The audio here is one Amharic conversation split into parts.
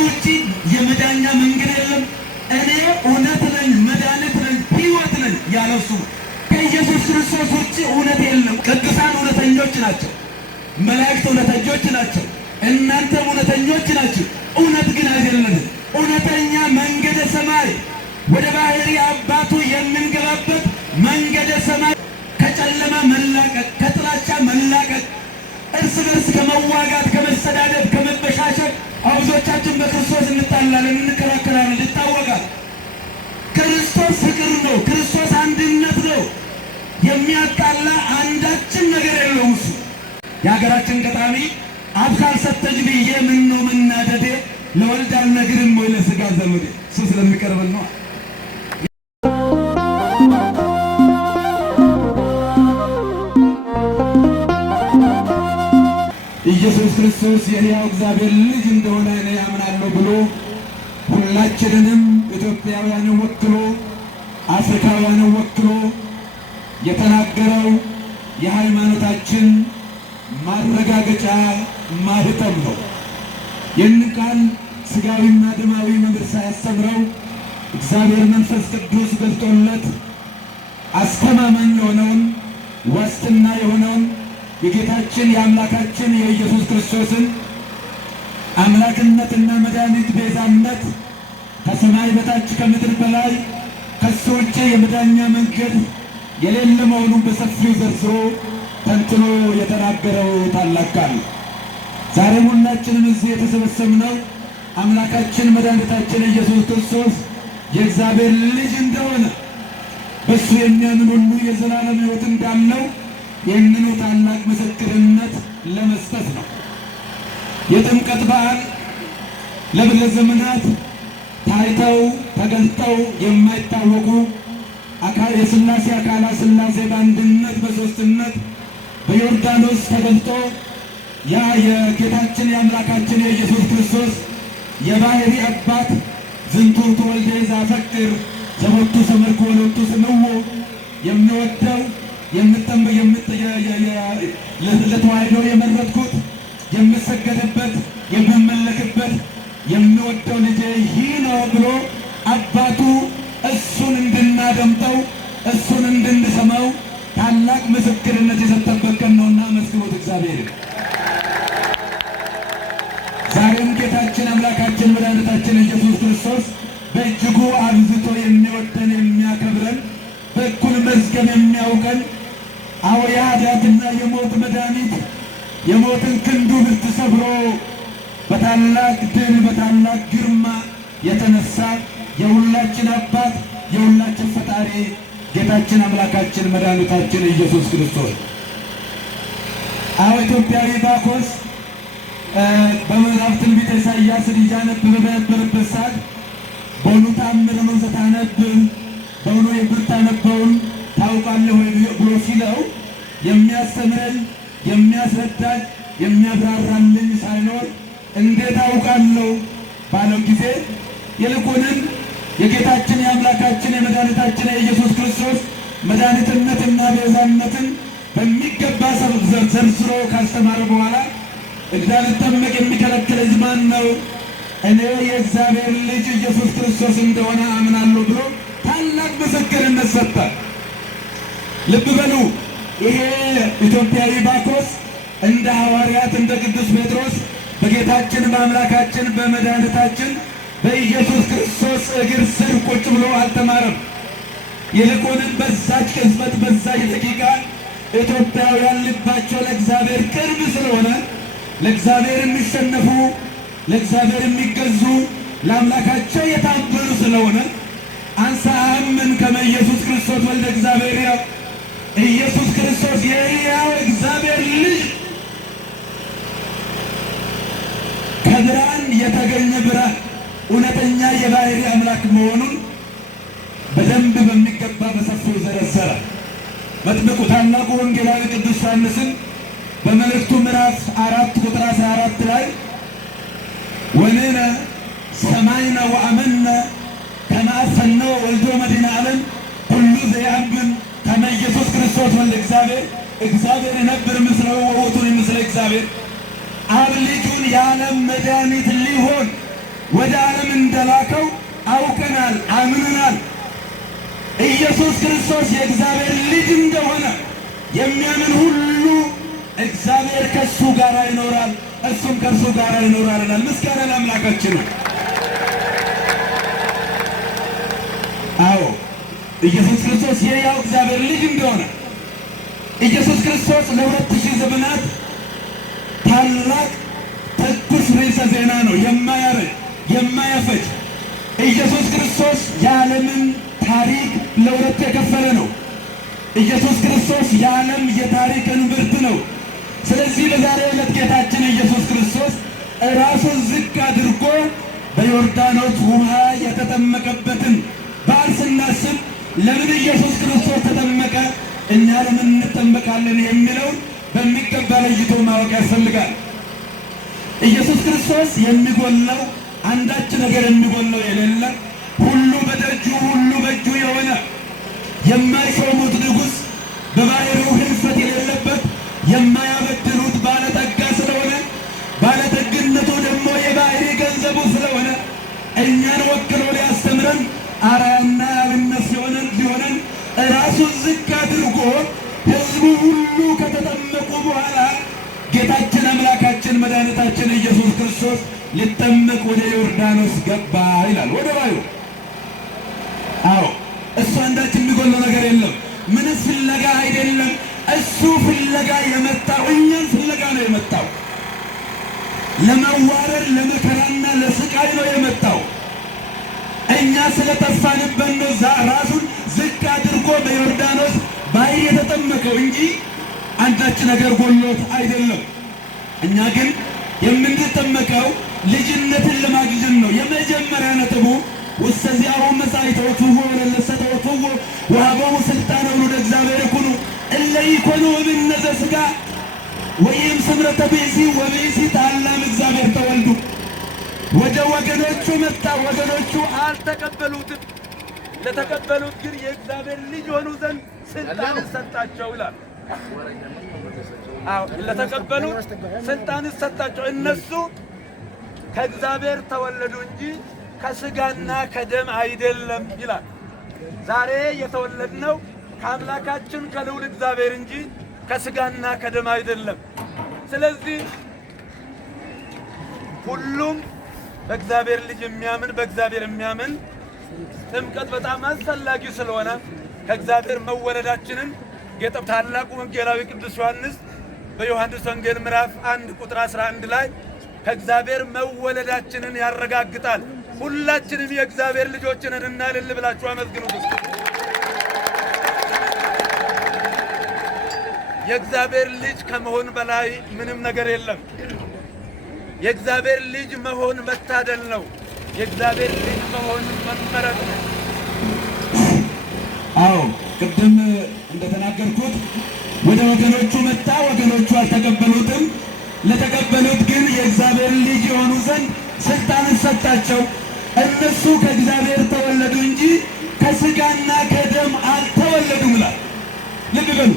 ውጪ የመዳኛ መንገድ የለም። እኔ እውነት ነኝ፣ መድኃኒት ነኝ፣ ሕይወት ነኝ ያለው እሱ ከኢየሱስ ክርስቶስ ውጪ እውነት የለም። ቅዱሳን እውነተኞች ናቸው። መላእክት እውነተኞች ናቸው። እናንተም እውነተኞች ናቸው። እውነት ግን አይደለም። እውነተኛ መንገደ ሰማይ ወደ ባህሪ አባቱ የምንገባበት መንገደ ሰማይ ከጨለማ መላቀቅ፣ ከጥላቻ መላቀቅ፣ እርስ በርስ ከመዋጋት፣ ከመሰዳደብ፣ ከመበሻሸቅ ብዙዎቻችን በክርስቶስ እንጣላለን፣ እንከራከራለን፣ ይታወቃል። ክርስቶስ ፍቅር ነው። ክርስቶስ አንድነት ነው። የሚያጣላ አንዳችን ነገር የለውም። እሱ የሀገራችን ገጣሚ አብ ካልሰጠኝ ብዬ ምን ነው መናደዴ፣ ለወልድ አልነግርም ወይ ለሥጋ ዘመዴ። እሱ ስለሚቀርበን ነው። ኢየሱስ ክርስቶስ የሕያው እግዚአብሔር ልጅ እንደሆነ እኔ ያምናለሁ ብሎ ሁላችንንም ኢትዮጵያውያንን ወክሎ አፍሪካውያንን ወክሎ የተናገረው የሃይማኖታችን ማረጋገጫ ማህተም ነው። ይህን ቃል ሥጋዊና ደማዊ መምህር ሳያስተምረው እግዚአብሔር መንፈስ ቅዱስ ገልጦለት አስተማማኝ የሆነውን ዋስትና የሆነውን የጌታችን የአምላካችን የኢየሱስ ክርስቶስን አምላክነትና መድኃኒት ቤዛነት ከሰማይ በታች ከምድር በላይ ከሱ ውጭ የመዳኛ መንገድ የሌለ መሆኑን በሰፊው ዘርዝሮ ተንትኖ የተናገረው ታላቅ ቃል። ዛሬም ሁላችንም እዚህ የተሰበሰብነው አምላካችን መድኃኒታችን ኢየሱስ ክርስቶስ የእግዚአብሔር ልጅ እንደሆነ በእሱ የሚያምን ሁሉ የዘላለም ሕይወት እንዳለው ይህንኑ ታላቅ ምስክርነት ለመስጠት ነው። የጥምቀት በዓል ለብዙ ዘመናት ታይተው ተገልጠው የማይታወቁ የሥላሴ አካላት ሥላሴ በአንድነት በሦስትነት በዮርዳኖስ ተገልጦ ያ የጌታችን የአምላካችን የኢየሱስ ክርስቶስ የባሕሪ አባት ዝንቱ ተወልደ ዘአፈቅር ዘቦቱ ሰመርኩ ወሎቱ ስምዎ የሚወደው ለተዋሕዶ የመረጥኩት የምሰገድበት የምመለክበት የሚወደው ልጄ ይህ ነው ብሎ አባቱ እሱን እንድናደምጠው እሱን እንድንሰማው ታላቅ ምስክርነት የሰጠበት ቀን ነውና መስክሩት እግዚአብሔር። ዛሬም ጌታችን አምላካችን መድኃኒታችን ኢየሱስ ክርስቶስ በእጅጉ አብዝቶ የሚወደን የሚያከብረን በእኩል መዝገብ የሚያውቀን የኃጢአትና የሞት መድኃኒት የሞትን ክንዱ ብርት ሰብሮ በታላቅ ድል በታላቅ ግርማ የተነሳ የሁላችን አባት የሁላችን ፈጣሪ ጌታችን አምላካችን መድኃኒታችን ኢየሱስ ክርስቶስ ኢትዮጵያዊ ባኮስ በምዕራፍ ትንቢተ ኢሳይያስ እያነበበ በነበረበት ሰዓት በውኑ ተአምረ ዘታነብብ በውኑ የምታነበውን ታውቃለህ ወይ ብሎ ሲለው የሚያስተምረን የሚያስረዳን የሚያብራራልኝ ሳይኖር እንዴት አውቃለሁ ባለው ጊዜ ይልቁንም የጌታችን የአምላካችን የመድኃኒታችን የኢየሱስ ክርስቶስ መድኃኒትነትና ቤዛነትን በሚገባ ዘርዝሮ ካስተማረ በኋላ እንዳልጠመቅ የሚከለክለኝ ማን ነው? እኔ የእግዚአብሔር ልጅ ኢየሱስ ክርስቶስ እንደሆነ አምናለሁ ብሎ ታላቅ ምስክርነት ሰጠ። ልብ በሉ። ይሄ ኢትዮጵያዊ ባኮስ እንደ ሐዋርያት እንደ ቅዱስ ጴጥሮስ በጌታችን በአምላካችን በመድኃኒታችን በኢየሱስ ክርስቶስ እግር ስር ቁጭ ብሎ አልተማረም። ይልቁንም በዛች ቅጽበት በዛች ደቂቃ ኢትዮጵያውያን ልባቸው ለእግዚአብሔር ቅርብ ስለሆነ ለእግዚአብሔር የሚሸነፉ ለእግዚአብሔር የሚገዙ ለአምላካቸው የታመኑ ስለሆነ አንሳ አምን ከመ ኢየሱስ ክርስቶስ ወልደ እግዚአብሔር ኢየሱስ ክርስቶስ የሕያው እግዚአብሔር ልጅ ከብርሃን የተገኘ ብርሃን እውነተኛ የባሕሪ አምላክ መሆኑን በደንብ በሚገባ በሰፊው ዘረዘረ። መጥምቁ ታላቁ ወንጌላዊ ቅዱስ ዮሐንስን በመልእክቱ ምዕራፍ 4 ቁጥር 14 ላይ ወንሕነ ሰማዕነ ወአመንነ ከመ አሰነወ ወልዶ መድኃኒነ ዓለም ኩሉ ዘየአምን ከመ ኢየሱስ ክርስቶስ ወልደ እግዚአብሔር እግዚአብሔር ይነብር ምስለ ወውእቱ ምስለ እግዚአብሔር አብ ልጁን የዓለም መድኃኒት ሊሆን ወደ ዓለም እንደላከው አውቀናል፣ አምነናል። ኢየሱስ ክርስቶስ የእግዚአብሔር ልጅ እንደሆነ የሚያምን ሁሉ እግዚአብሔር ከእሱ ጋር ይኖራል፣ እሱም ከእርሱ ጋር ይኖራል። ምስጋና ለአምላካችን ነው። አዎ ኢየሱስ ክርስቶስ የሕያው እግዚአብሔር ልጅ እንደሆነ ኢየሱስ ክርስቶስ ለ2000 ዘመናት ታላቅ ትኩስ ርዕሰ ዜና ነው፣ የማያረጅ የማያፈጅ። ኢየሱስ ክርስቶስ የዓለምን ታሪክ ለሁለት የከፈለ ነው። ኢየሱስ ክርስቶስ የዓለም የታሪክ እምብርት ነው። ስለዚህ በዛሬው ዕለት ጌታችን ኢየሱስ ክርስቶስ ራሱን ዝቅ አድርጎ በዮርዳኖስ ውሃ የተጠመቀበትን በዓል ስናስብ ለምን ኢየሱስ ክርስቶስ ተጠመቀ፣ እኛ ለምን እንጠመቃለን የሚለውን በሚገባ ለይቶ ማወቅ ያስፈልጋል። ኢየሱስ ክርስቶስ የሚጎለው አንዳች ነገር የሚጎለው የሌለ ሁሉ በደጁ ሁሉ በእጁ የሆነ የማይሾሙት ንጉሥ በባሕርዩ ሕልፈት የሌለበት የማያበድሩት ባለጠጋ ስለሆነ ባለጠግነቱ ደግሞ የባሕርይ ገንዘቡ ስለሆነ እኛን ወክሎ ሊያስተምረን አርአያና አብነት ሊሆነን ራሱን ዝቅ አድርጎ ሕዝቡ ሁሉ ከተጠመቁ በኋላ ጌታችን አምላካችን መድኃኒታችን ኢየሱስ ክርስቶስ ሊጠመቅ ወደ ዮርዳኖስ ገባ ይላል። ወደ ባሕሩ። አዎ እሱ አንዳች የሚጎለው ነገር የለም። ምንስ ፍለጋ አይደለም። እሱ ፍለጋ የመጣው እኛን ፍለጋ ነው የመጣው። ለመዋረድ ለመከራና ለስቃይ ነው የመጣው። እኛ ስለጠፋንበት ነው ራሱን ዝቅ አድርጎ በዮርዳኖስ ባሕር የተጠመቀው እንጂ አንዳች ነገር ጎሎት አይደለም። እኛ ግን የምንጠመቀው ልጅነትን ለማግኘት ነው። የመጀመሪያ ነጥቡ ወሰዚያው መጻይተው ወለለሰ ተወቱ ወሀበው ስልጣነ ወደ እግዚአብሔር ይኩኑ እለ ይኮኑ እምነ ዘሥጋ ወይም ስምረተ ብእሲ ወብእሲ ታላም እግዚአብሔር ተወልዱ። ወደ ወገኖቹ መጣ፣ ወገኖቹ አልተቀበሉትም። ለተቀበሉት ግን የእግዚአብሔር ልጅ ሆኑ ዘንድ ስልጣን ሰጣቸው ይላል። አዎ ለተቀበሉት ስልጣን ሰጣቸው። እነሱ ከእግዚአብሔር ተወለዱ እንጂ ከስጋና ከደም አይደለም ይላል። ዛሬ የተወለድነው ከአምላካችን ከልዑል እግዚአብሔር እንጂ ከስጋና ከደም አይደለም። ስለዚህ ሁሉም በእግዚአብሔር ልጅ የሚያምን በእግዚአብሔር የሚያምን ጥምቀት በጣም አስፈላጊ ስለሆነ ከእግዚአብሔር መወለዳችንን ታላቁ ወንጌላዊ ቅዱስ ዮሐንስ በዮሐንስ ወንጌል ምዕራፍ 1 ቁጥር 11 ላይ ከእግዚአብሔር መወለዳችንን ያረጋግጣል። ሁላችንም የእግዚአብሔር ልጆች ነን እና እልል ብላችሁ አመስግኑት። የእግዚአብሔር ልጅ ከመሆን በላይ ምንም ነገር የለም። የእግዚአብሔር ልጅ መሆን መታደል ነው። የእግዚአብሔር ልጅ መሆን መመረጥ ነው። አዎ ቅድም እንደተናገርኩት ወደ ወገኖቹ መጣ፣ ወገኖቹ አልተቀበሉትም። ለተቀበሉት ግን የእግዚአብሔር ልጅ የሆኑ ዘንድ ስልጣንን ሰጣቸው። እነሱ ከእግዚአብሔር ተወለዱ እንጂ ከስጋና ከደም አልተወለዱም ይላል። ልብ በሉ፣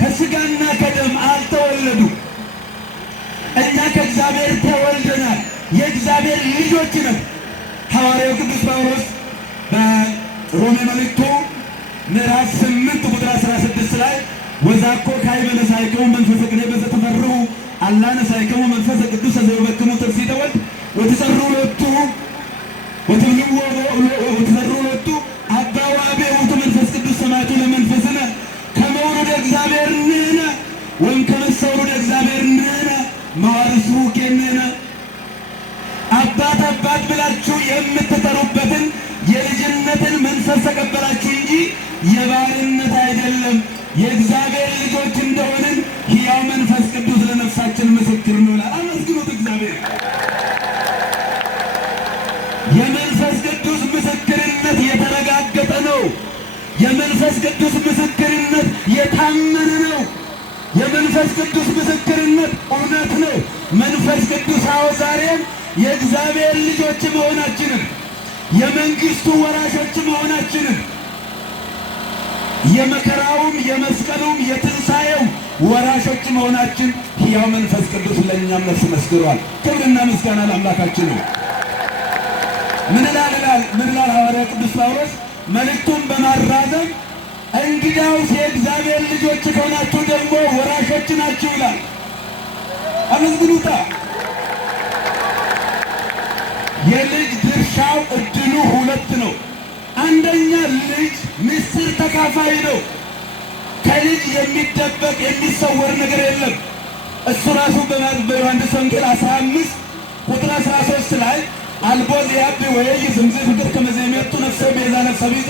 ከስጋና ከደም አልተወለዱም። እኛ ከእግዚአብሔር ተወልደናል፣ የእግዚአብሔር ልጆች ነን። ሐዋርያው ቅዱስ ጳውሎስ በሮሜ መልእክቱ ምዕራፍ 8 ቁጥር 16 ላይ ወዛኮ ካዕበ ነሣእክሙ መንፈሰ ቅዱስ በዘትፈርሁ አላ ነሣእክሙ መንፈሰ ቅዱስ ዘበክሙ ትርሲተ ወልድ ወትሠርሑ ሎቱ አባ ወአብ ውእቱ መንፈስ ቅዱስ ሰማዕቱ ለመንፈስነ ከመ ውሉደ እግዚአብሔር ንሕነ ወእምከመ ውሉደ እግዚአብሔር ንሕነ መዋርሱ ኬንነ። አባት አባት ብላችሁ የምትጠሩበትን የልጅነትን መንፈስ ተቀበላችሁ እንጂ የባርነት አይደለም። የእግዚአብሔር ልጆች እንደሆንን ሕያው መንፈስ ቅዱስ ለነፍሳችን ምስክር ነው። አመስግኑት እግዚአብሔር። የመንፈስ ቅዱስ ምስክርነት የተረጋገጠ ነው። የመንፈስ ቅዱስ ምስክርነት የታመነ ነው። የመንፈስ ቅዱስ ምስክርነት እውነት ነው። መንፈስ ቅዱስ አዎ ዛሬም የእግዚአብሔር ልጆች መሆናችንን የመንግሥቱ ወራሾች መሆናችንን የመከራውም የመስቀሉም የትንሣኤው ወራሾች መሆናችን ሕያው መንፈስ ቅዱስ ለእኛም ነፍስ መስክሯል። ክብርና ምስጋና ለአምላካችን ነው። ምን ይላል ሐዋርያ ቅዱስ ጳውሎስ መልእክቱን በማራዘም እንግዲያውስ የእግዚአብሔር ልጆች ከሆናችሁ ደግሞ ወራሾች ናችሁ ይላል። አመስግኑታ። የልጅ ድርሻው እድሉ ሁለት ነው። አንደኛ ልጅ ምስጢር ተካፋይ ነው። ከልጅ የሚደበቅ የሚሰወር ነገር የለም። እሱ ራሱ በዮሐንስ ወንጌል 15 ቁጥር 13 ላይ አልቦ ዚያብ ወይ ዝምዝ ፍቅር ከመዘመቱ ነፍሰ ቤዛ ነፍሰ ቢቱ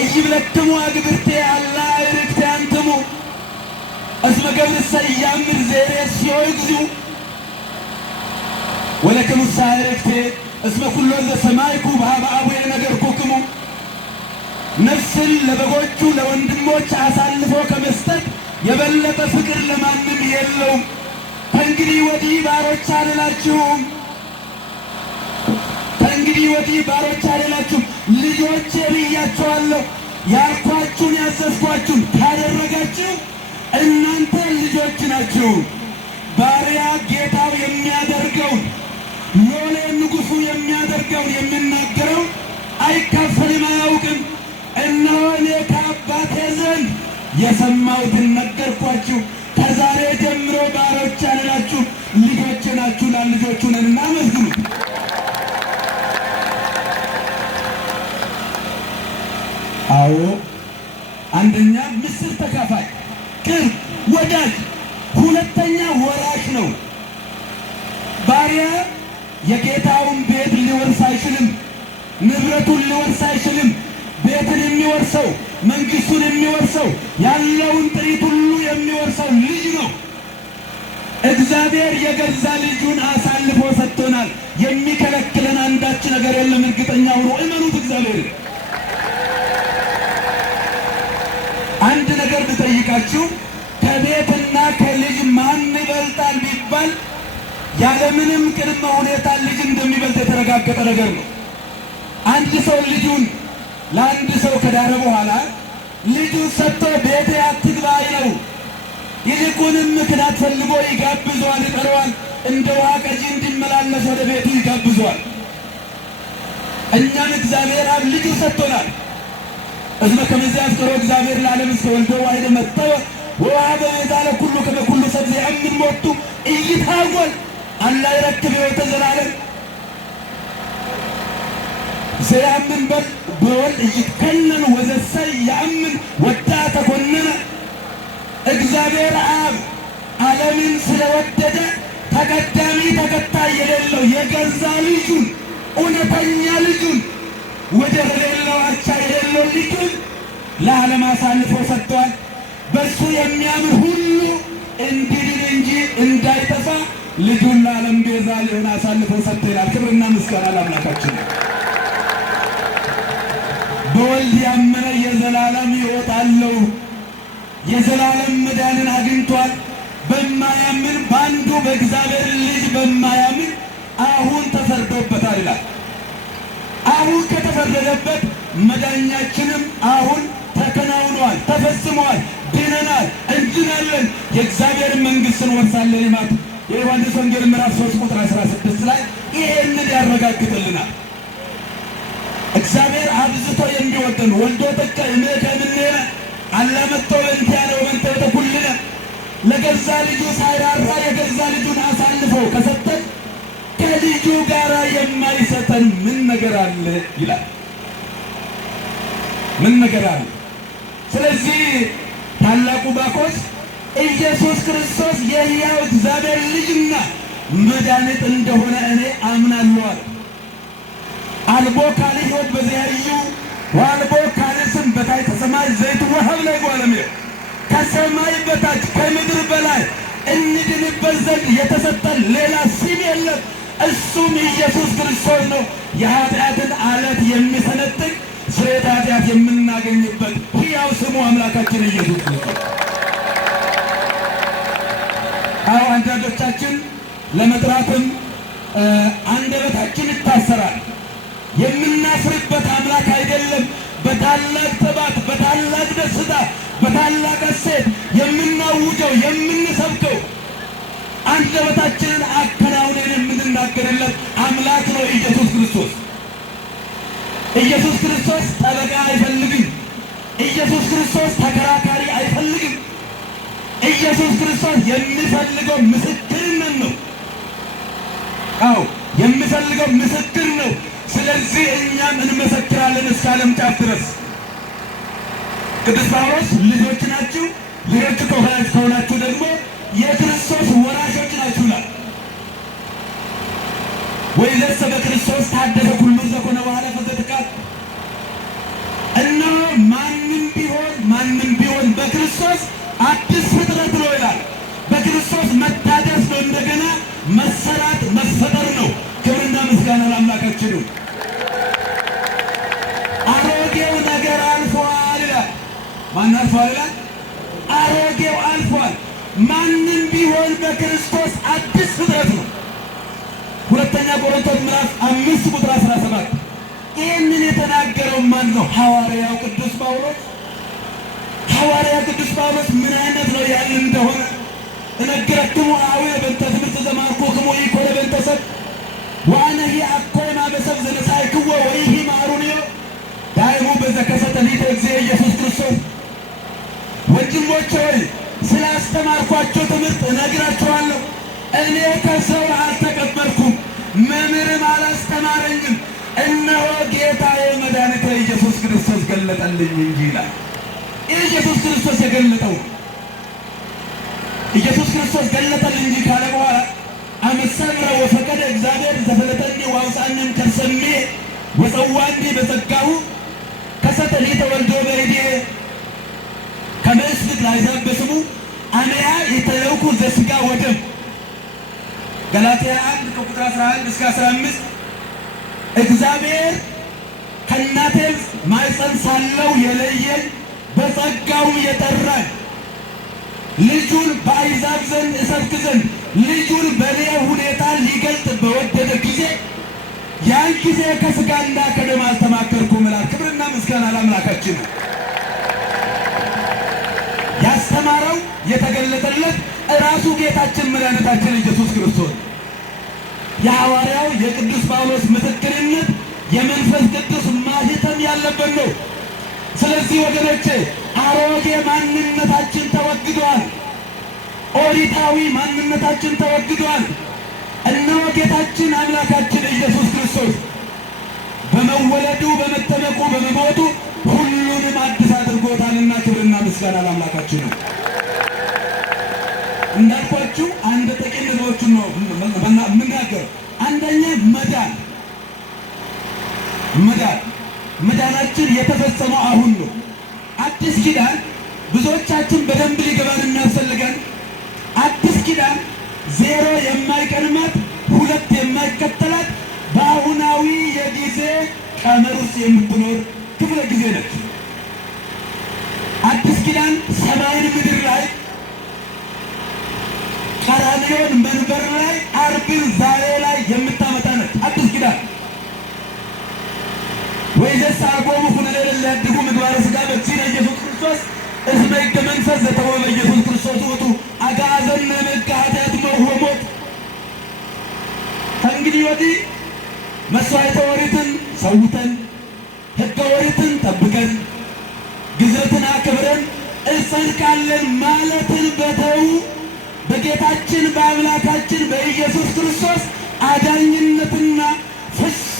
እይብለክሙ አግብርቴ አላ አይርክቴ አንትሙ እስመ ገብር ሰያምር ዘሬስ ሲወግዙ ወለክሙ ሳይርክቴ እስመ ኩሎ ዘሰማይኩ በሀበ አቡየ ነገርኩክሙ። ነፍስን ለበጎቹ ለወንድሞች አሳልፎ ከመስጠት የበለጠ ፍቅር ለማንም የለውም። ከእንግዲህ ወዲህ ባሮች አልላችሁም፣ ከእንግዲህ ወዲህ ባሮች አልላችሁም ልጆቼ ብያችኋለሁ። ያልኳችሁን ያዘዝኳችሁን ካደረጋችሁ እናንተ ልጆች ናችሁ። ባሪያ ጌታው የሚያደርገውን ሎሌ ንጉሡ የሚያደርገውን የሚናገረው አይካፈልም፣ አያውቅም። እነሆ እኔ ከአባቴ ዘንድ የሰማሁትን ነገርኳችሁ። ከዛሬ ጀምሮ ባሮች አልላችሁ ልጆች ናችሁ። ልጆቹ ነንና አመስግኑት። አዎ አንደኛ ምስጢር ተካፋይ ቅርብ ወዳጅ፣ ሁለተኛ ወራሽ ነው። ባሪያ የጌታውን ቤት ሊወርስ አይችልም፣ ንብረቱን ሊወርስ አይችልም። ቤትን የሚወርሰው መንግስቱን የሚወርሰው ያለውን ጥሪት ሁሉ የሚወርሰው ልጅ ነው። እግዚአብሔር የገዛ ልጁን አሳልፎ ሰጥቶናል። የሚከለክለን አንዳች ነገር የለም። እርግጠኛ ሁኑ፣ እመኑት እግዚአብሔር። አንድ ነገር ብጠይቃችሁ ከቤትና ከልጅ ማን ይበልጣል ቢባል ያለምንም ቅድመ ሁኔታ ልጅ እንደሚበልጥ የተረጋገጠ ነገር ነው። አንድ ሰው ልጁን ለአንድ ሰው ከዳረ በኋላ ልጁን ሰጥቶ ቤቴ አትግባ ይለው፣ ይልቁንም ምክንያት ፈልጎ ይጋብዘዋል፣ ይጠራዋል። እንደ ውሃ ቀጂ እንዲመላለስ ወደ ቤቱ ይጋብዘዋል። እኛን እግዚአብሔር አብ ልጁ ሰጥቶናል። እስመ ከመዚያ አፍቅሮ እግዚአብሔር ለዓለም እስከ ወልዶ ዋሕደ መጠወ ወወሀበ ቤዛ ለኩሉ ከመ ኩሉ ሰብ ዘያምን ሞቱ ኢይታጐል አላ ይረክብ ሕይወተ ዘላለም ዘያምን በወልድ ይትከነን ወዘሰ ያምን ወዳ ተኮነነ። እግዚአብሔር አብ ዓለምን ስለወደደ ተቀዳሚ ተከታይ የሌለው የገዛ ልጁን እውነተኛ ልጁን ወደር የሌለው አቻ የሌለው ልጁን ለዓለም አሳልፎ ሰጥቷል። በእሱ የሚያምን ሁሉ እንዲድን እንጂ እንዳይጠፋ ልጁን ለዓለም ቤዛ ሊሆን አሳልፎ ሰጥቶ ይላል። ክብርና ምስጋና ለአምላካችን። በወልድ ያመነ የዘላለም ሕይወት አለው፣ የዘላለም መዳንን አግኝቷል። በማያምን በአንዱ በእግዚአብሔር ልጅ በማያምን አሁን ተፈርዶበታል ይላል። አሁን ከተፈረደበት መዳኛችንም አሁን ተከናውኗል፣ ተፈጽሟል፣ ድነናል፣ እንድናለን፣ የእግዚአብሔር መንግሥትን ወርሳለን ይማት የዮሐንስ ወንጌል ምዕራፍ 3 ቁጥር 16 ላይ ይሄንን ያረጋግጥልናል። እግዚአብሔር አብዝቶ የሚወደን ወልዶ ተካ የመከምነ አላመጥቶ በእንቲአነ ወበእንተ ተኩልነ ለገዛ ልጁ ሳይራራ የገዛ ልጁን አሳልፎ ከሰጠን ከልጁ ጋር የማይሰጠን ምን ነገር አለ ይላል። ምን ነገር አለ? ስለዚህ ታላቁ ባኮስ ኢየሱስ ክርስቶስ የሕያው እግዚአብሔር ልጅና መድኃኒት እንደሆነ እኔ አምናለሁ አለ። አልቦ ካለ ሕይወት በዚያዩ ወአልቦ ካለ ስም በታሕተ ሰማይ ዘይትወሀብ ለእጓለ እመሕያው ከሰማይ በታች ከምድር በላይ እንድንበት ዘንድ የተሰጠን ሌላ ስም የለም፣ እሱም ኢየሱስ ክርስቶስ ነው። የኃጢአትን ዓለት የሚሰነጥቅ ስርየተ ኃጢአት የምናገኝበት ሕያው ስሙ አምላካችን ኢየሱስ ክርስቶስ። አዎ አንዳንዶቻችን ለመጥራትም አንደበታችን ይታሰራል። የምናፍርበት አምላክ አይደለም። በታላቅ ጥባት፣ በታላቅ ደስታ፣ በታላቅ ሐሴት የምናውጀው የምንሰብከው አንደበታችንን አከናውነን የምንናገርለት አምላክ ነው ኢየሱስ ክርስቶስ። ኢየሱስ ክርስቶስ ጠበቃ አይፈልግም። ኢየሱስ ክርስቶስ ተከራካሪ አይፈልግም። ኢየሱስ ክርስቶስ የሚፈልገው ምስክርነት ነው። አዎ የሚፈልገው ምስክር ነው። ስለዚህ እኛም እንመሰክራለን እስከ ዓለም ጫፍ ድረስ። ቅዱስ ጳውሎስ ልጆች ናችሁ፣ ልጆች ከሆናችሁ ደግሞ የክርስቶስ ወራሾች ናችሁ ይላል። ወይዘሰ በክርስቶስ ታደሰ ኩሉ ዘኮነ በኋላ ፈዘትካት። እነሆ ማንም ቢሆን በክርስቶስ አዲስ ፍጥረት ነው ይላል። በክርስቶስ መታደስ ነው፣ እንደገና መሰራት መፈጠር ነው። ክብርና ምስጋና ለአምላካችን ነው። አሮጌው ነገር አልፏል ይላል። ማን አልፏል ይላል? አሮጌው አልፏል። ማንም ቢሆን በክርስቶስ አዲስ ፍጥረት ነው። ሁለተኛ ቆሮንቶስ ምዕራፍ 5 ቁጥር 17። ይህንን የተናገረው ማን ነው? ሐዋርያው ቅዱስ ጳውሎስ። ሐዋርያው ቅዱስ ጳውሎስ ምን አይነት ነው ያለ እንደሆነ እነግረክሙ አሁን በእንተ ትምህርት ዘማርኩክሙ ኢኮነ በእንተ ሰብ ወአነሂ አኮይ ማበሰብ ዘነሳይክዎ ወይሂ ማሩንዮ ዳይሙ በዘከሰተ ሊተ እግዚእ ኢየሱስ ክርስቶስ። ወንድሞቼ ሆይ ስላስተማርኳቸው ትምህርት እነግራችኋለሁ። እኔ ከሰው አልተቀበልኩም፣ መምህርም አላስተማረኝም። እነሆ ጌታዬ መድኃኒቴ ኢየሱስ ክርስቶስ ገለጠልኝ እንጂ ይላል። ኢየሱስ ክርስቶስ የገለጠው ኢየሱስ ክርስቶስ ገለጠልኝ እንጂ ካለ በኋላ አመሰምረ ወፈቀደ እግዚአብሔር ዘፈለጠኒ ዋውሳንም ከሰሜ ወፀዋኒ በጸጋሁ ከሰተ ሊተ ወልዶ በእዴ ከመስፍት ላሕዛብ በስሙ አነያ የተለውኩ ዘሥጋ ወደም። ገላትያ 1 ከቁጥር 11 እስከ 15 እግዚአብሔር ከእናቴ ማኅፀን ሳለሁ የለየኝ በጸጋው የጠራኝ ልጁን በአሕዛብ ዘንድ እሰብክ ዘንድ ልጁን በእኔ ሁኔታ ሊገልጥ በወደደ ጊዜ ያን ጊዜ ከሥጋና ከደም አልተማከርኩም ይላል። ክብርና ምስጋና ለአምላካችን ነው። ያስተማረው የተገለጠለት ራሱ ጌታችን መድኃኒታችን ኢየሱስ ክርስቶስ። የሐዋርያው የቅዱስ ጳውሎስ ምስክርነት የመንፈስ ቅዱስ ማኅተም ያለበት ነው። ስለዚህ ወገኖቼ አሮጌ ማንነታችን ተወግዷል። ኦሪታዊ ማንነታችን ተወግዷል። እነሆ ጌታችን አምላካችን ኢየሱስ ክርስቶስ በመወለዱ በመጠመቁ በመሞቱ ሁሉንም አዲስ አድርጎታልና ክብርና ምስጋና ለአምላካችን ነው። እንዳልኳችሁ አንድ ጥቂት ነገሮችን ነው የምናገረው። አንደኛ መዳናችን የተፈጸመው አሁን ነው። አዲስ ኪዳን ብዙዎቻችን በደንብ ሊገባን የሚያስፈልገን አዲስ ኪዳን 0 የማይቀድማት 2 የማይከተላት በአሁናዊ የጊዜ ቀመር ውስጥ የምትኖር ክፍለ ጊዜ ነች። አዲስ ኪዳን ሰማይን ምድር ላይ ቀራንዮን መንበር ላይ አርብን ዛሬ ላይ የምታመጣ ነች። አዲስ ኪዳን ወይዘስ አቆሙ ኩነኔ ለያድጉ ምግባረ ሥጋ በእግዚእነ ኢየሱስ ክርስቶስ እስመ ሕገ መንፈስ ዘተወ በኢየሱስ ክርስቶስ ውእቱ አግዓዘነ እምሕገ ኃጢአት ወሞት። ከእንግዲህ ወዲህ መሥዋዕተ ኦሪትን ሰውተን ሕገ ኦሪትን ጠብቀን ግዝረትን አክብረን እንጸድቃለን ማለትን በተዉ በጌታችን በአምላካችን በኢየሱስ ክርስቶስ አዳኝነትና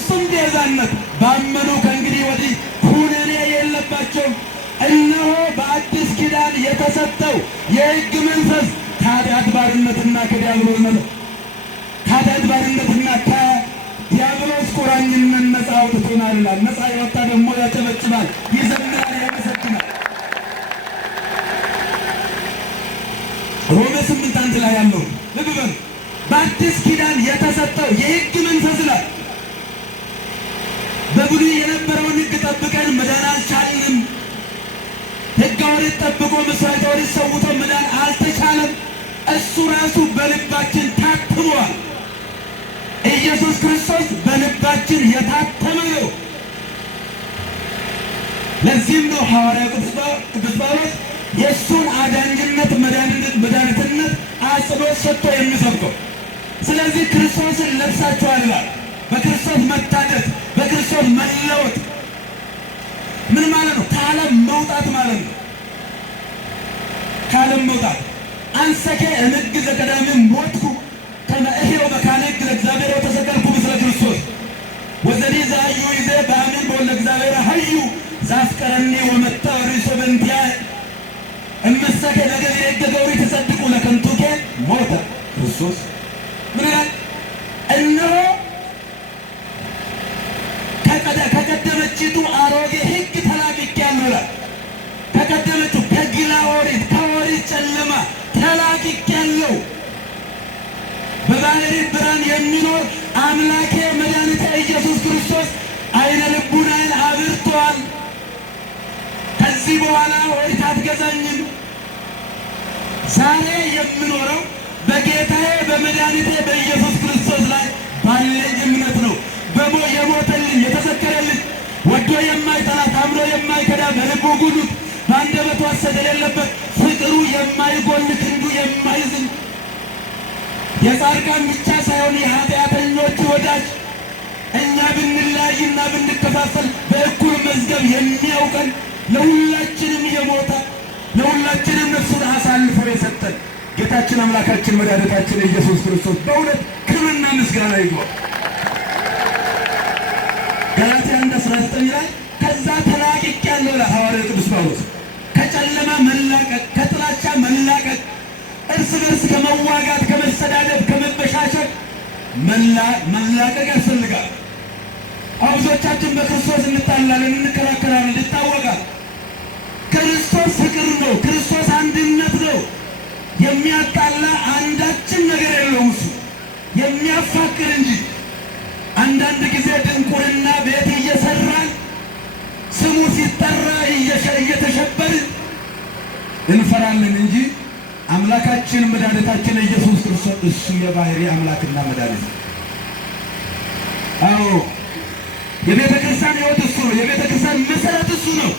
ፍጹም ቤዛነት ባመኑ ከእንግዲህ ወዲህ ኩነኔ የለባቸውም። እነሆ በአዲስ ኪዳን የተሰጠው የሕግ መንፈስ ከኃጢአት ባርነትና ከኃጢአት ባርነትና ከዲያብሎስ ቁራኝነት ነፃ አውጥቶናል ይላል። ነፃ የወጣ ደግሞ ያጨበጭባል፣ ይዘምራል፣ ያመሰግናል። ሮሜ 8:1 ላይ ያለው ልብ በሉ። በአዲስ ኪዳን የተሰጠው የሕግ መንፈስ ላይ በብሉይ የነበረውን ሕግ ጠብቀን መዳን አልቻልንም። ሕገ ኦሪት ጠብቆ መሥዋዕተ ኦሪት ሰውቶ መዳን አልተቻለም። እሱ ራሱ በልባችን ታትሟል። ኢየሱስ ክርስቶስ በልባችን የታተመ ነው። ለዚህም ነው ሐዋርያው ቅዱስ ጳውሎስ የእሱን አዳኝነት መድኃኒትነት አጽንዖት ሰጥቶ የሚሰብከው። ስለዚህ ክርስቶስን ለብሳችኋል ይላል። በክርስቶስ መታደስ፣ በክርስቶስ መለወጥ ምን ማለት ነው? ከዓለም መውጣት ማለት ነው። ከዓለም መውጣት አንሰከ እምግ ዘቀዳምን ሞትኩ ከመእሄው በካነግ ለእግዚአብሔር ተሰቀልኩ ምስለ ክርስቶስ ወዘዲ ዛዩ ይዜ በአሜን በወለ እግዚአብሔር ሀዩ ዛፍቀረኒ ወመጣ ርሶ በንቲያ እመሰከ ነገር የገገውሪ ተሰድቁ ለከንቱከ ሞተ ክርስቶስ ምን ይላል? እነሆ ከቀደመችቱ አሮጌ ሕግ ተላቅቄአለሁ ይላል። ከቀደመችው ከግላ ኦሪት ከኦሪት ጨለማ ተላቅቄአለሁ። በባሕሪ ብርሃን የሚኖር አምላኬ መድኃኒቴ ኢየሱስ ክርስቶስ አይነ ልቡናዬን አብርቶአል። ከዚህ በኋላ ኦሪት አትገዛኝም። ዛሬ የምኖረው በጌታዬ በመድኃኒቴ በኢየሱስ ክርስቶስ ላይ ባለኝ እምነት ነው። የሞተልኝ የተዘከረልኝ ወዶ የማይጠላ ታምኖ የማይከዳ በልቡ ጉዱት በአንደበቱ ሐሰት የሌለበት ፍቅሩ የማይጎል ክንዱ የማይዝል የጻድቃን ብቻ ሳይሆን የኃጢአተኞች ወዳጅ እኛ ብንለያይና ብንከፋፈል በእኩል መዝገብ የሚያውቀን ለሁላችንም የሞተ ለሁላችንም ነፍሱን አሳልፎ የሰጠን ጌታችን አምላካችን መድኃኒታችን ኢየሱስ ክርስቶስ በእውነት ክብርና ምስጋና ይግባው። ገላትያ 1:19 ላይ ከዛ ተላቅቄአለሁ ይላል ሐዋርያው ቅዱስ ጳውሎስ። ከጨለማ መላቀቅ፣ ከጥላቻ መላቀቅ፣ እርስ በርስ ከመዋጋት፣ ከመሰዳደብ፣ ከመበሻሸቅ መላቀቅ ያስፈልጋል። ብዙዎቻችን በክርስቶስ እንጣላለን፣ እንከራከራለን፣ ይታወቃል። ክርስቶስ ፍቅር ነው። ክርስቶስ አንድነት ነው። የሚያጣላ አንዳችን ነገር የለውም። እሱ የሚያፋቅር እንጂ አንዳንድ ጊዜ ድንቁርና ቤት እየሰራን ስሙ ሲጠራ እየተሸበርን እንፈራለን እንጂ አምላካችን መድኃኒታችን ኢየሱስ ክርስቶስ እሱ የባሕሪ አምላክና መድኃኒት ነው። አዎ የቤተ ክርስቲያን ሕይወት እሱ ነው። የቤተ ክርስቲያን መሠረት እሱ ነው።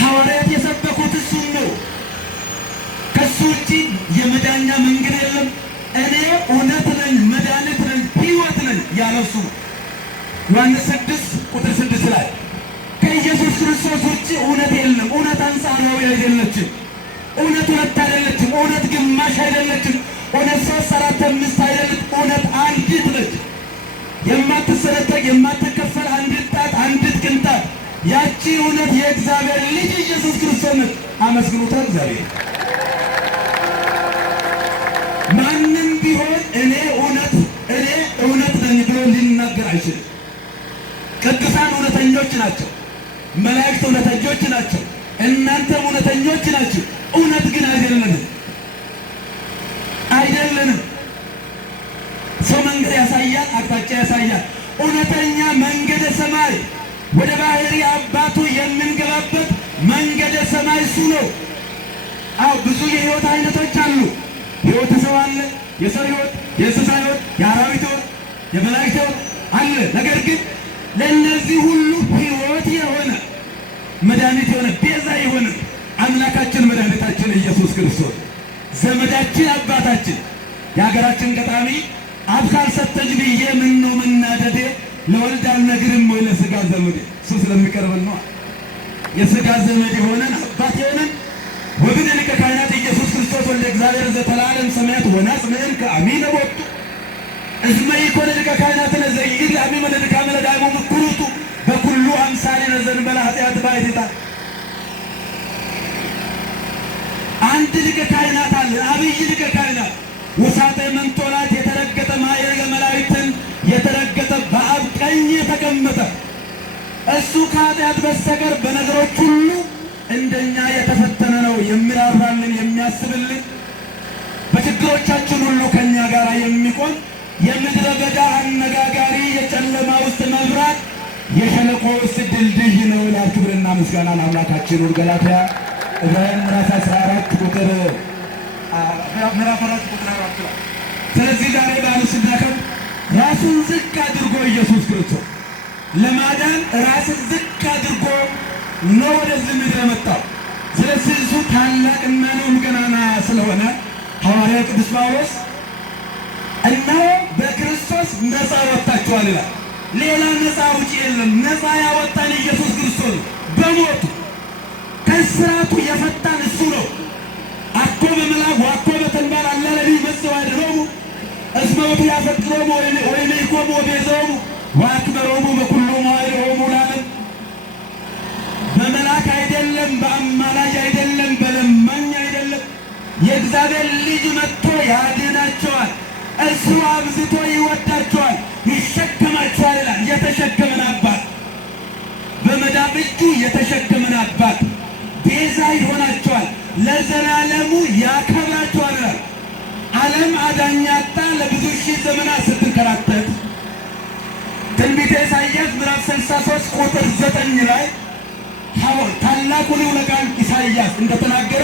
ሐዋርያት የሰበኩት እሱን ነው። ከሱ ውጪ የመዳኛ መንገድ የለም። እኔ እውነት ነኝ፣ መድኃኒት ነኝ፣ ሕይወት ነኝ ያለው እሱ ነው። ዮሐንስ 6:6 ላይ ከኢየሱስ ክርስቶስ ውጪ እውነት የለም። እውነት አንጻራዊ አይደለችም። እውነት ሁለት አይደለችም። እውነት ግማሽ አይደለችም። እውነት 3፣ 4፣ 5 አይደለች። እውነት አንዲት ነች። የማትሰነጠቅ የማትከፈል አንዲት ጣት፣ አንዲት ቅንጣት ያቺ እውነት የእግዚአብሔር ልጅ ኢየሱስ ክርስቶስ ነች። አመስግኑታ እግዚአብሔር። ማንም ቢሆን እኔ እውነት ነኝ ብሎ ሊናገር አይችልም። ቅዱሳን እውነተኞች ናቸው። መላእክት እውነተኞች ናቸው። እናንተም እውነተኞች ናቸው። እውነት ግን አይደለንም። ሰው መንገድ ያሳያል፣ አቅጣጫ ያሳያል። እውነተኛ መንገደ ሰማይ ወደ ባሕሪ አባቱ የምንገባበት መንገደ ሰማይ እሱ ነው። ብዙ የሕይወት አይነቶች አሉ። ሕይወት ሰው አለ፣ የሰው ሕይወት፣ የእንስሳ ሕይወት፣ የአራዊት ሕይወት፣ የመላእክት ሕይወት አለ። ነገር ግን ለእነዚህ ሁሉ ሕይወት የሆነ መድኃኒት የሆነ ቤዛ የሆነ አምላካችን መድኃኒታችን ኢየሱስ ክርስቶስ ዘመዳችን አባታችን የሀገራችን ገጣሚ አብ ካልሰጠኝ ብዬ ምነው መናደዴ ለወልድ አልነግርም ወይ ለሥጋ ዘመዴ። እሱ ስለሚቀርበን ነው። የሥጋ ዘመድ የሆነን አባት የሆነን ወግነ ሊቀ ካህናት ኢየሱስ ክርስቶስ ወልደ እግዚአብሔር ዘተላለም ሰማያት ወናጽምዕን ከአሚነ ቦቱ እስመ ኢኮነ ሊቀ ካህናት ለዘይድ አሚመ ለድካመ ለዳይሙ ምኩሩቱ በኩሉ አምሳሌ ዘእንበለ ኃጢአት ባሕቲታ። አንድ ሊቀ ካህናት አለ፣ አብይ ሊቀ ካህናት ውሳጤ መንጦላት የተረገጠ ማዕረገ መላእክትን የተረገጠ በአብ ቀኝ የተቀመጠ እሱ ከኃጢአት በስተቀር በነገሮች ሁሉ እንደኛ የተፈተነ ነው። የሚራራልን የሚያስብልን በችግሮቻችን ሁሉ ከኛ ጋር የሚቆም የምድረ በዳ አነጋጋሪ የጨለማ ውስጥ መብራት የሸለቆ ውስጥ ድልድይ ነው ይላል። ክብርና ምስጋና ለአምላካችን። ገላትያ ዕብራውያን ምዕራፍ 14 ቁጥር 4 ላይ ስለዚህ ዛሬ በዓሉ ስናከብር ራሱን ዝቅ አድርጎ ኢየሱስ ክርስቶስ ለማዳን ራስን ዝቅ አድርጎ ነው ወደዚህ ምድር የመጣው። ስለዚህ እሱ ታላቅና ነው ገናና ስለሆነ ሐዋርያው ቅዱስ ጳውሎስ እነሆ በክርስቶስ ነፃ ወጥታችኋል ይላል። ሌላ ነፃ አውጪ የለም። ነፃ ያወጣን ኢየሱስ ክርስቶስ በሞቱ ከስራቱ የፈታን እሱ ነው። አኮ በመላክ ዋኮ በተንባል አላለሊ መስዋዕት አድሮሙ እስመቱ ያፈቅሮሙ ወይኔ ይቆሙ ወቤዘሙ ዋክበሮሙ በኩሉ መዋዕሎሙ ለዓለም። በመላክ አይደለም፣ በአማላጅ አይደለም፣ በለማኝ አይደለም። የእግዚአብሔር ልጅ መጥቶ ያድናቸዋል። እሱ አብዝቶ ይወዳቸዋል፣ ይሸከማቸዋል ይላል። የተሸከመን አባት በመዳፍ እጁ የተሸከመን አባት ቤዛ ይሆናቸዋል፣ ለዘላለሙ ያከብራቸዋል ይላል። ዓለም አዳኝ አጣ ለብዙ ሺህ ዘመናት ስትንከራተት ትንቢተ ኢሳይያስ ምዕራፍ 63 ቁጥር 9 ላይ ታላቁ ልዑለ ቃል ኢሳይያስ እንደተናገረ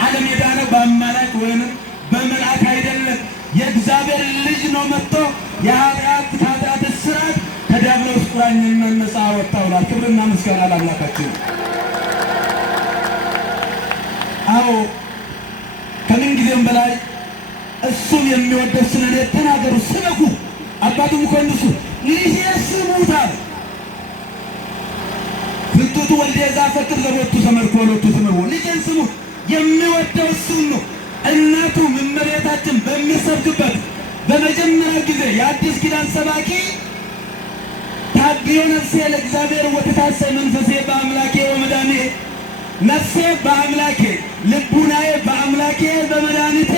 ዓለም የዳነው በአማላጅ ወይንም በመልአክ አይደለም፣ የእግዚአብሔር ልጅ ነው መጥቶ ከኃጢአት እስራት ከዲያብሎስ ቁራኝነት ነፃ አወጣው ይላል። ክብርና ምስጋና ለአምላካችን። አዎ ከምን ጊዜም በላይ እሱም የሚወደው ስለ እኔ ተናገሩ፣ ስበኩ። አባቱም እኮ እነሱ ልጄ ስሙታል ፍቱቱ ወልደ ዘአፈቅር ዘቦቱ ተመርኮ ሎቱ ትምርዎ። ልጄን ስሙት፣ የሚወደው እሱን ነው። እናቱ እመቤታችን በሚሰብክበት በመጀመሪያ ጊዜ የአዲስ ኪዳን ሰባኪ ታድዮ ነፍሴ ለእግዚአብሔር ወትታሰይ መንፈሴ በአምላኬ ወመድኃኒቴ፣ ነፍሴ በአምላኬ ልቡናዬ በአምላኬ በመድኃኒቴ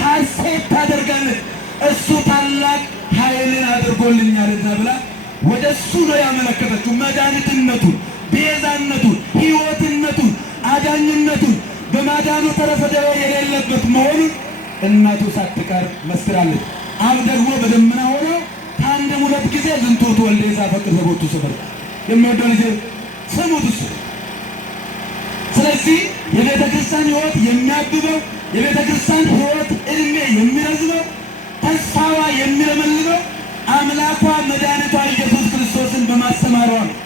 ሐሴት ታደርጋለች፣ እሱ ታላቅ ኃይልን አድርጎልኛልና ብላ ወደ እሱ ነው ያመለከተችው። መድኃኒትነቱን፣ ቤዛነቱን፣ ሕይወትነቱን፣ አዳኝነቱን በማዳኑ ተረፈ ደዌ የሌለበት መሆኑን እናቱ ሳትቀር መስክራለች። አብ ደግሞ በደመና ሆኖ ከአንድም ሁለት ጊዜ ዝንቶቱ ወልደ ዘአፈቅር ዘቦቱ ስምር፣ የሚወደው ልጄ ስሙት እሱ። ስለዚህ የቤተ ክርስቲያን ሕይወት የሚያብበው የቤተ ክርስቲያን ሕይወት ዕድሜ የሚረዝመው ተስፋዋ የሚለመልመው አምላኳ መድኃኒቷ ኢየሱስ ክርስቶስን በማስተማሯ ነው።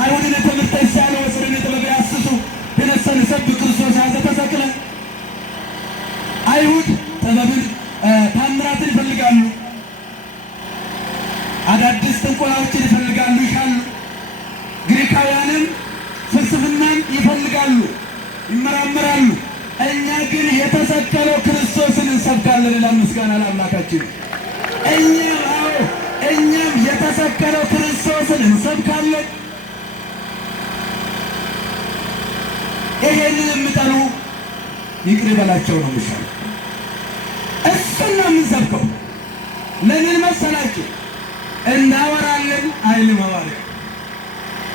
አይሁድን ትምህርተ ይሳለ ወስርን ጥበብ ያስሱ ተነሰን ሰብ ክርስቶስ ተሰቅለ። አይሁድ ጥበብን ታምራትን ይፈልጋሉ፣ አዳዲስ ጥንቆላዎችን ይፈልጋሉ፣ ይሻሉ። ግሪካውያንም ፍልስፍናን ይፈልጋሉ፣ ይመራመራሉ። እኛ ግን የተሰቀለው ክርስቶስን እንሰብካለን ይላል። ምስጋና ለአምላካችን። እኛም የተሰቀለው ክርስቶስን እንሰብካለን። ይሄንን የሚጠሉ ይቅር ይበላቸው ነው የሚሻለው። እሱን ነው የምንሰብከው። ለምን መሰላችሁ? እናወራለን አይልም ሐዋርያ፣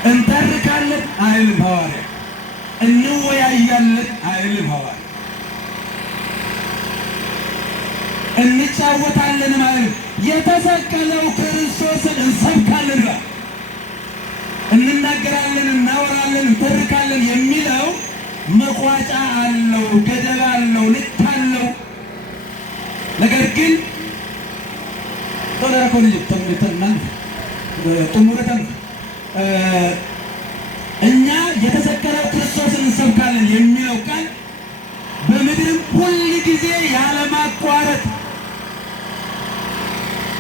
እንተርካለን አይልም ሐዋርያ፣ እንወያያለን አይልም ሐዋርያ፣ እንጫወታለን አይልም። የተሰቀለው ክርስቶስን እንሰብካለን፣ እንናገራለን፣ እናወራለን፣ እንተርካለን የሚለው መቋጫ አለው፣ ገደብ አለው፣ ልክ አለው። ነገር ግን እኛ የተሰቀለው ክርስቶስን እንሰብካለን የሚለው ቃል በምድርም ሁል ጊዜ ያለማቋረጥ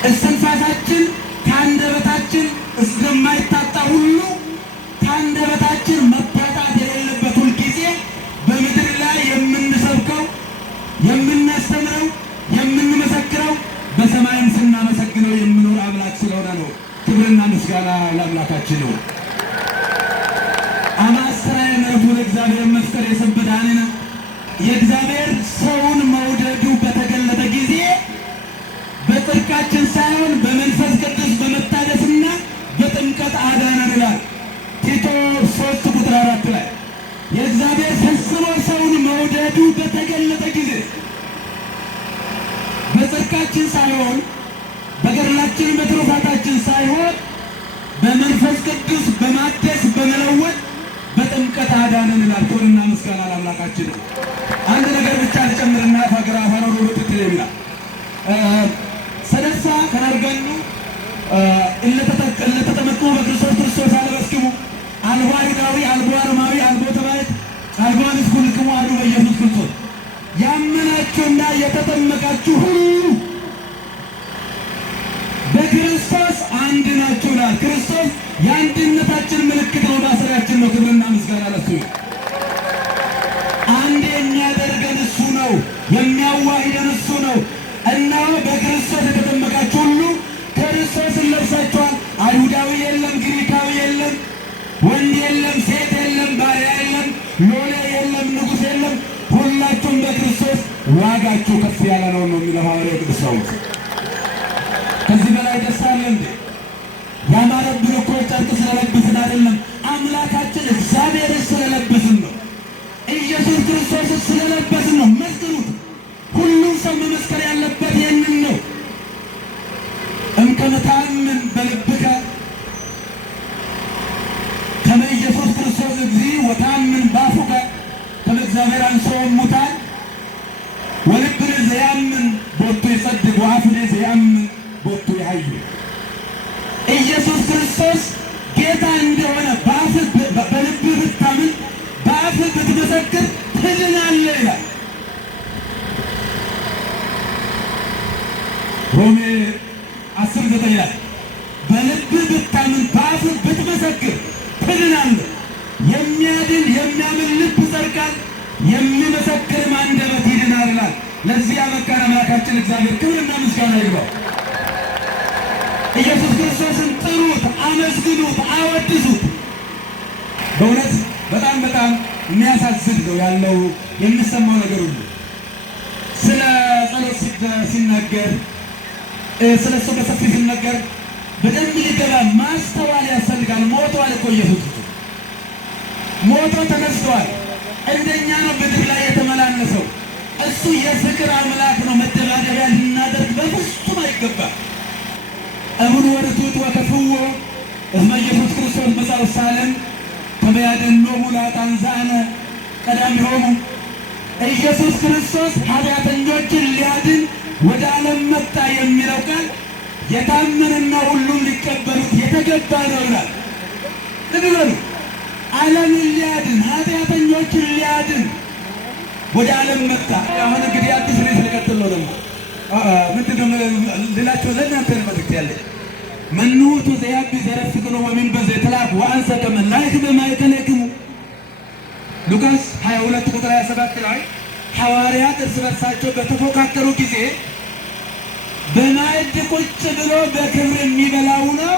እስትንፋሳችን ከአንደበታችን እስከማይታጣ ሁሉ ከአንደበታችን መታጣት የሌለበት ሁል ጊዜ በምድር ላይ የምንሰብከው የምናስተምረው የምንመሰክረው በሰማይም ስናመሰግነው የምኖር አምላክ ስለሆነ ነው። ክብርና ምስጋና ለአምላካችን ነው። አማስራየ ምሕረቱ ለእግዚአብሔር መፍቀር የሰበዳንነ የእግዚአብሔር ሰውን መውደዱ በተገለጠ ጊዜ በጽድቃችን ሳይሆን በመንፈስ ቅዱስ በመታደስና በጥምቀት አዳነን ይላል ቲቶ 3 ቁጥር 4 ላይ። የእግዚአብሔር ፈጽሞ ሰውን መውደዱ በተገለጠ ጊዜ በጽድቃችን ሳይሆን በገድላችን በትሩፋታችን ሳይሆን በመንፈስ ቅዱስ በማደስ በመለወጥ በጥምቀት አዳነን ይላል። ክብርና ምስጋና ለአምላካችን ነው። አንድ ነገር ብቻ ልጨምርና ፋገራ ፋኖ ሩት ይላል ሰደሳ ከናርገኑ እለተጠመቁ በክርስቶስ ክርስቶስ አለበስክሙ አልቦ አይሁዳዊ አልቦ አረማዊ አልቦ ተባዕት አልቦ ንስኩልክሙ አሐዱ በኢየሱስ ክርስቶስ። ያመናችሁና የተጠመቃችሁ ሁሉ በክርስቶስ አንድ ናችሁ። የአንድነታችን ምልክት ነው፣ ማሰሪያችን ነው። ክብርና ምስጋና ለሱ። አንድ የሚያደርገን እሱ ነው፣ የሚያዋሂደን እሱ ነው። እነሆ በክርስቶስ የተጠመቃችሁ ሁሉ ክርስቶስን ለብሳችኋል። አይሁዳዊ የለም፣ ግሪካዊ የለም፣ ወንድ የለም፣ ሴት የለም፣ ባሪያ የለም፣ ሎሌ የለም፣ ንጉሥ የለም፣ ሁላችሁም በክርስቶስ ዋጋችሁ ከፍ ያለ ነው የሚለው ሐዋርያው ቅዱስ ጳውሎስ። ከዚህ በላይ ደስ አለ እንዴ? ያማረብን እኮ ጨርቅ ስለለብስን አይደለም፣ አምላካችን እግዚአብሔርን ስለለብስን ነው። ኢየሱስ ክርስቶስን ስለለበስን ነው። መስክሩት። ሁሉም ሰው መመስከር ያለበት ይህንን ነው። እምከመ ተአምን በልብከ ከመ ኢየሱስ ክርስቶስ እግዚእ ወተአምን በአፉከ ከመ እግዚአብሔር አንሥኦ እሙታን ወልብነ ዘያምን ቦቱ ይጸድቅ ወአፍነ ዘያምን ቦቱ ይሐዩ። ኢየሱስ ክርስቶስ ጌታ እንደሆነ በአፍህ በልብህ ብታምን በአፍህ ብትመሰክር ትድናለህ ይላል። ሮሜ 10:9 ላይ በልብህ ብታምን በአፍህ ብትመሰክር ትድናለህ። የሚያድን የሚያምን ልብ ይጸድቃል፣ የሚመሰክርም አንደበት ይድናል ይላል። ለዚህ ያበቃን አምላካችን እግዚአብሔር ክብርና ምስጋና ይግባው። ኢየሱስ ክርስቶስን ጥሩት፣ አመስግኑት፣ አወድሱት። በእውነት በጣም በጣም የሚያሳዝን ነው ያለው የሚሰማው ነገር ሁሉ። ስለ ጸሎት ሲነገር ስለ እሱ በሰፊ ሲነገር በደንብ ሊገባ ማስተዋል ያስፈልጋል። ሞቷል እኮ ኢየሱስ ሞቶ ተነስተዋል። እንደኛ ነው ምድር ላይ የተመላለሰው። እሱ የፍቅር አምላክ ነው። መደባደቢያ ልናደርግ በፍጹም አይገባም። እሙን ወርቱት ወከፍዎ እስመ ኢየሱስ ክርስቶስ መሳውሳለን ከመያድኅኖሙ ለኃጥአን ዘአነ ቀዳሚሆሙ። ኢየሱስ ክርስቶስ ኃጢአተኞችን ሊያድን ወደ ዓለም መጣ የሚለው ቃል የታመነና ሁሉም ሊቀበሉት የተገባ ነው ይላል። ልብ በሉ። ዓለምን ሊያድን ኃጢአተኞችን ሊያድን ወደ ዓለም መጣ። አሁን እንግዲህ አዲስ ርዕስ ልቀጥል ነው። ደግሞ ምንድነው ልላቸው ለእናንተ መልእክት ያለኝ መኑ ውእቱ ዘያቢ ዘረፍቅኑ ወሚንበ ዘየትለአኩ ወአንሰ ከመ ላይክብ በማእከሌክሙ። ሉቃስ 22 ቁጥር 27 ላይ ሐዋርያት እርስ በርሳቸው በተፎካከሩ ጊዜ በማዕድ ቁጭ ብሎ በክብር የሚበላው ነው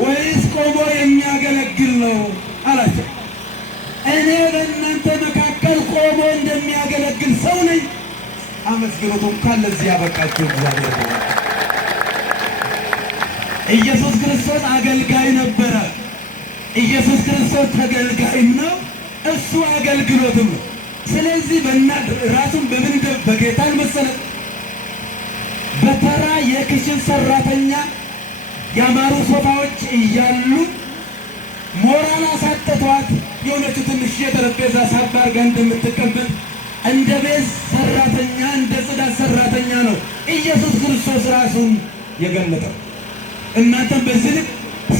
ወይስ ቆሞ የሚያገለግል ነው አላቸው። እኔ በእናንተ መካከል ቆሞ እንደሚያገለግል ሰው ነኝ። አመስግኑት። እንኳን ለዚህ ያበቃችሁ እግዚአብሔር። ኢየሱስ ክርስቶስ አገልጋይ ነበረ። ኢየሱስ ክርስቶስ ተገልጋይም ነው፣ እሱ አገልግሎትም ነው። ስለዚህ ራሱን በምን በጌታ አልመሰለም። በተራ የክሽን ሰራተኛ ያማሩ ሶፋዎች እያሉ ሞራል አሳጥቷት የሆነች ትንሽ የጠረጴዛ ሳባ አድርጋ እንደምትቀመጥ እንደ ቤት ሰራተኛ እንደ ጽዳት ሰራተኛ ነው ኢየሱስ ክርስቶስ ራሱን የገለጠው። እናንተም በዚህ ልክ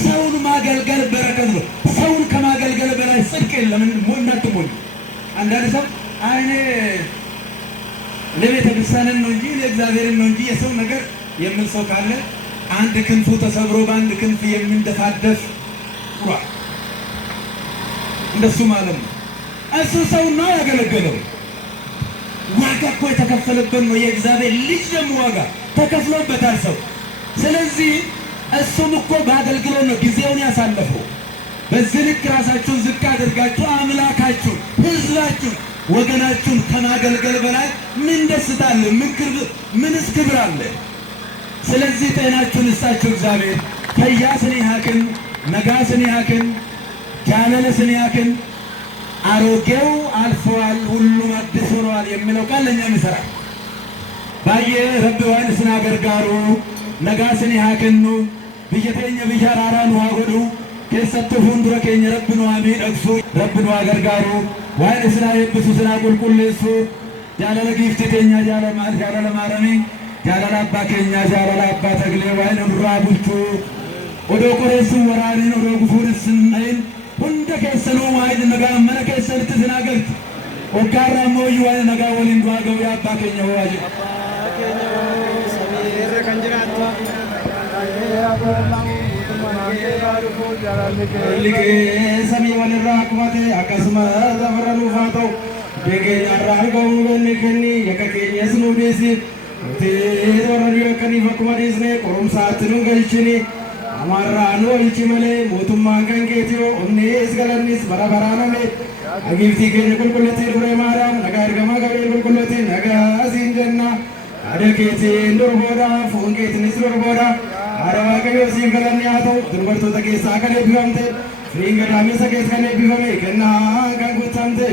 ሰውን ማገልገል በረከት ነው። ሰውን ከማገልገል በላይ ጽድቅ የለም። እንዳትሞኝ። አንዳንድ ሰው እኔ ለቤተ ክርስቲያንን ነው እንጂ ለእግዚአብሔርን ነው እንጂ የሰው ነገር የሚል ሰው ካለ አንድ ክንፉ ተሰብሮ በአንድ ክንፍ የሚንደፋደፍ ቁሯል። እንደሱ ማለት ነው። እሱ ሰው ነው ያገለገለው። ዋጋ እኮ የተከፈለበት ነው። የእግዚአብሔር ልጅ ደግሞ ዋጋ ተከፍሎበታል ሰው። ስለዚህ እሱም እኮ በአገልግሎት ነው ጊዜውን ያሳለፈው። በዚህ ልክ ራሳችሁን ዝቅ አድርጋችሁ አምላካችሁን፣ ሕዝባችሁን፣ ወገናችሁን ከማገልገል በላይ ምን ደስታ አለ? ምንስ ክብር አለ? ስለዚህ ጤናችሁን ይስጣችሁ እግዚአብሔር። ፈያስን ያክን ነጋስን ያክን ጃለለስን ያክን አሮጌው አልፈዋል ሁሉም አዲስ ሆነዋል የሚለው ቃል ለእኛም ይሠራል። ባየ ረብ ዋን ስና ገርጋሩ ነጋስን ያክኑ ብየተኛ ብያራራን ዋጎዱ ከሰተ ሁንዱረ ከኛ ረብኑ አሚን አክሱ ረብኑ አገርጋሩ ዋን ስና የብሱ ስና ቁልቁልሱ ጃለለ ጊፍተኛ ጃለለ ማረሚ ጃለለ አባ ከኛ ጃለለ አባ ተግሌ ዋን ሩራቡቹ ወዶ ቆሬሱ ወራሪን ወዶ ጉፉርስን አይን ሁንደ ከሰኑ ዋይድ ነጋ መነ ከሰልት ዝናገልት ወጋራ ሞይ ዋይ ነጋ ወሊን ዱአገው ያባ ከኛ ዋጅ ሰሚረ ከንጅራቱ liqee samii walirraa qubate akkasumas lafarra nuuf haa ta'u deegeenyarraa argamu ganni kenni yakka keenyas nu dhiisi nuti warra nu yakkaniif akkuma dhiisne qorumsaatti nu galchini amarraa nu oolchi malee mootummaan kan keetiyoo onnis galannis bara baraaname agiftii keenya qulqulleetti duree maadhaan nagaa ergamaa qabee qulqulleetti nagaa siin jenna ada keetiin durboodha foon keetiinis durboodha ada waaqayyoo siin galanni haa ta'u dubartoota keessaa kan eebbifamte firiin gadaamessa keessa kan eebbifame kennaa kan guutamte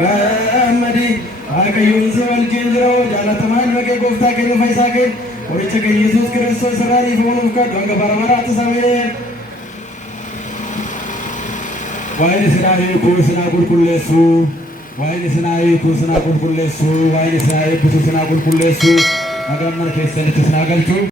gammadi waaqayyoon si wajjin jiroo jaalatamaa ilma kee gooftaa keenya fayyisaa keenya qoricha keenya Yesuus Kiristoos irraa dhiifamuuf kadhu hanga bara baraatti sameen. Waa'een isinaa hiikuu isinaa qulqulleessu waa'een isinaa hiikuu isinaa qulqulleessu waa'een isinaa eebbisu isinaa qulqulleessu nagaan mana keessanitti isinaa galchu.